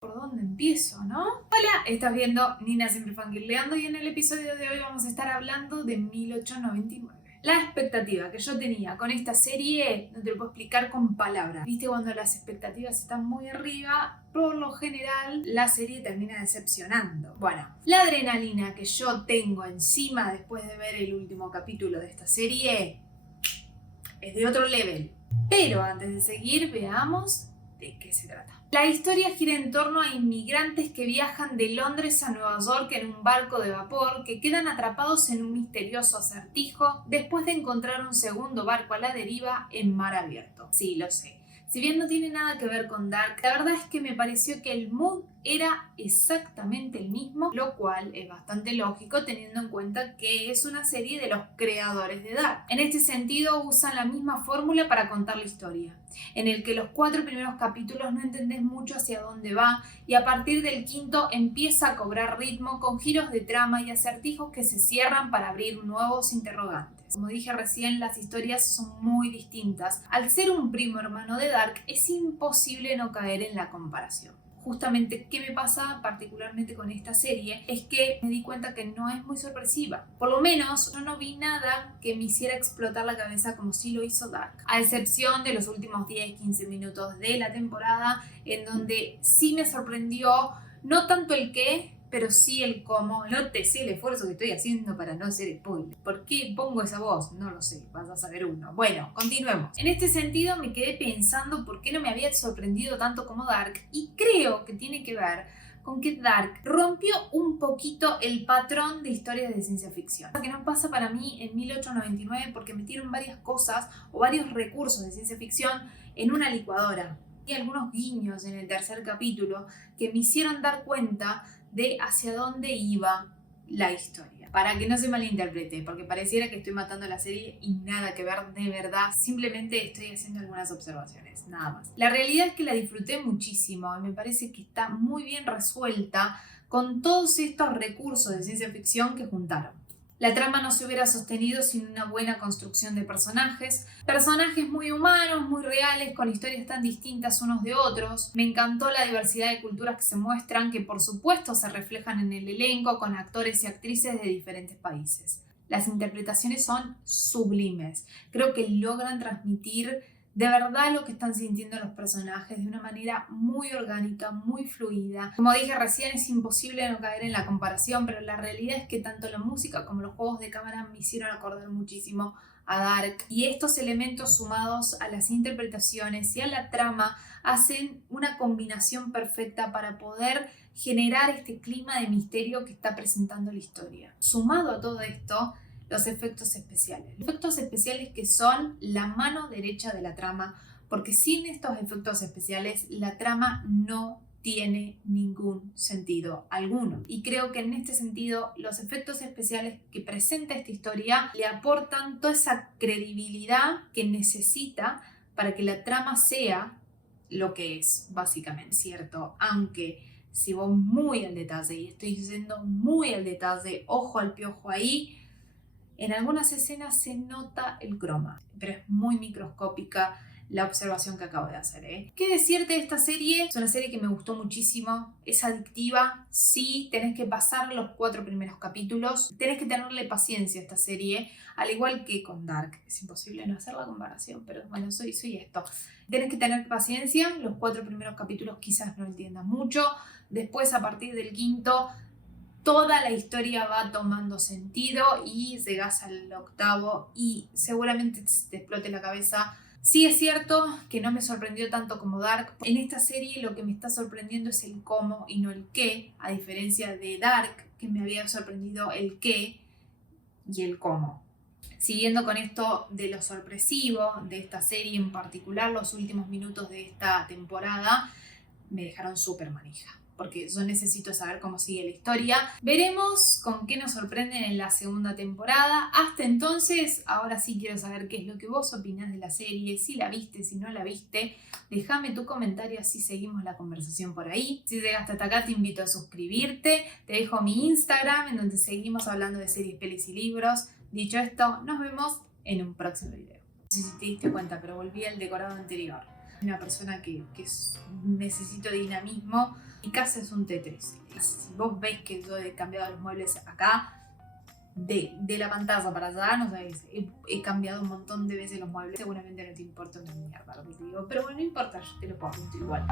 ¿Por dónde empiezo, no? Hola, estás viendo Nina Siempre Fangirleando y en el episodio de hoy vamos a estar hablando de 1899. La expectativa que yo tenía con esta serie no te lo puedo explicar con palabras. Viste, cuando las expectativas están muy arriba, por lo general la serie termina decepcionando. Bueno, la adrenalina que yo tengo encima después de ver el último capítulo de esta serie es de otro level. Pero antes de seguir, veamos de qué se trata. La historia gira en torno a inmigrantes que viajan de Londres a Nueva York en un barco de vapor que quedan atrapados en un misterioso acertijo después de encontrar un segundo barco a la deriva en mar abierto. Sí, lo sé. Si bien no tiene nada que ver con Dark, la verdad es que me pareció que el mood era exactamente el mismo, lo cual es bastante lógico teniendo en cuenta que es una serie de los creadores de Dark. En este sentido usan la misma fórmula para contar la historia, en el que los 4 primeros capítulos no entendés mucho hacia dónde va y a partir del quinto empieza a cobrar ritmo con giros de trama y acertijos que se cierran para abrir nuevos interrogantes. Como dije recién, las historias son muy distintas. Al ser un primo hermano de Dark, es imposible no caer en la comparación. Justamente, ¿qué me pasa particularmente con esta serie? Es que me di cuenta que no es muy sorpresiva. Por lo menos, yo no vi nada que me hiciera explotar la cabeza como sí lo hizo Dark. A excepción de los últimos 10-15 minutos de la temporada, en donde sí me sorprendió, no tanto el qué, pero sí el cómo. No te sé el esfuerzo que estoy haciendo para no hacer spoiler. ¿Por qué pongo esa voz? No lo sé, vas a saber uno. Bueno, continuemos. En este sentido me quedé pensando por qué no me había sorprendido tanto como Dark, y creo que tiene que ver con que Dark rompió un poquito el patrón de historias de ciencia ficción. Lo que no pasa para mí en 1899 porque metieron varias cosas o varios recursos de ciencia ficción en una licuadora. Y algunos guiños en el tercer capítulo que me hicieron dar cuenta de hacia dónde iba la historia. Para que no se malinterprete, porque pareciera que estoy matando la serie y nada que ver, de verdad. Simplemente estoy haciendo algunas observaciones, nada más. La realidad es que la disfruté muchísimo y me parece que está muy bien resuelta con todos estos recursos de ciencia ficción que juntaron. La trama no se hubiera sostenido sin una buena construcción de personajes muy humanos, muy reales, con historias tan distintas unos de otros. Me encantó la diversidad de culturas que se muestran, que por supuesto se reflejan en el elenco con actores y actrices de diferentes países. Las interpretaciones son sublimes. Creo que logran transmitir de verdad lo que están sintiendo los personajes de una manera muy orgánica, muy fluida. Como dije recién, es imposible no caer en la comparación, pero la realidad es que tanto la música como los juegos de cámara me hicieron acordar muchísimo a Dark, y estos elementos sumados a las interpretaciones y a la trama hacen una combinación perfecta para poder generar este clima de misterio que está presentando la historia. Sumado a todo esto, los efectos especiales. Los efectos especiales que son la mano derecha de la trama, porque sin estos efectos especiales la trama no tiene ningún sentido alguno. Y creo que en este sentido los efectos especiales que presenta esta historia le aportan toda esa credibilidad que necesita para que la trama sea lo que es, básicamente, ¿cierto? Aunque si voy muy al detalle, y estoy yendo muy al detalle, ojo al piojo ahí, en algunas escenas se nota el croma, pero es muy microscópica la observación que acabo de hacer. ¿Qué decirte de esta serie? Es una serie que me gustó muchísimo, es adictiva, sí, tenés que pasar los 4 primeros capítulos, tenés que tenerle paciencia a esta serie, al igual que con Dark. Es imposible no hacer la comparación, pero bueno, soy esto. Tenés que tener paciencia, los 4 primeros capítulos quizás no entiendas mucho, después a partir del quinto toda la historia va tomando sentido y llegas al octavo y seguramente te explote la cabeza. Sí es cierto que no me sorprendió tanto como Dark. En esta serie lo que me está sorprendiendo es el cómo y no el qué, a diferencia de Dark, que me había sorprendido el qué y el cómo. Siguiendo con esto de lo sorpresivo de esta serie en particular, los últimos minutos de esta temporada me dejaron súper manija, porque yo necesito saber cómo sigue la historia. Veremos con qué nos sorprenden en la segunda temporada. Hasta entonces, ahora sí quiero saber qué es lo que vos opinás de la serie, si la viste, si no la viste. Déjame tu comentario, así seguimos la conversación por ahí. Si llegaste hasta acá, te invito a suscribirte. Te dejo mi Instagram, en donde seguimos hablando de series, pelis y libros. Dicho esto, nos vemos en un próximo video. No sé si te diste cuenta, pero volví al decorado anterior. Una persona que necesito dinamismo. Mi casa es un Tetris. Si vos ves que yo he cambiado los muebles acá, de la pantalla para allá, no sabéis, he cambiado un montón de veces los muebles. Seguramente no te importa una mierda lo que te digo, pero bueno, no importa, yo te lo pregunto igual.